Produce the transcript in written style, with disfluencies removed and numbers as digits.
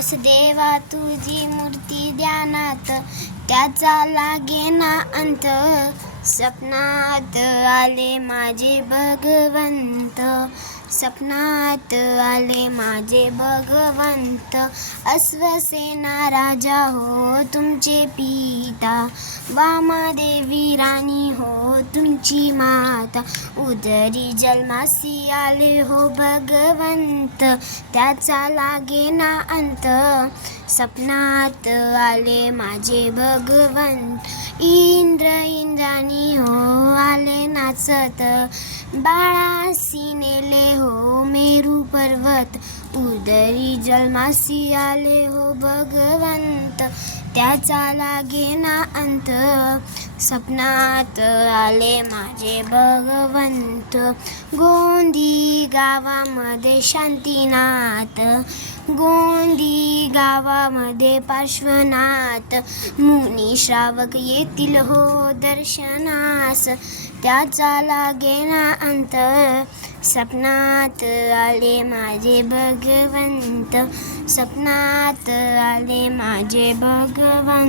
वसुदेवा तुझी मूर्ती ध्यानात, त्याचा लागेना अंत. सपनात आले माझे भगवंत, सपनात आले माझे भगवंत. अश्वसेना राजा हो तुमचे पिता, वामादेवी राणी हो तुमची माता. उदरी जन्मासी आले हो भगवंत, त्याचा लागेना अंत. सपनात आले माझे भगवंत. इंद्राणी हो आले नाचत, बाळासी नेले हो मेरू पर्वत. उदरी जन्मासी आले हो भगवंत, त्याचा लागेना अंत. सपनात आले माझे भगवंत. गोंदी गावामध्ये शांतीनाथ, गोंदी गावामध्ये पार्श्वनाथ. मुनी श्रावक येतील हो दर्शनास, त्याचा लागेना अंत. सपनात आले माझे भगवंत, सपनात आले माझे भगवंत.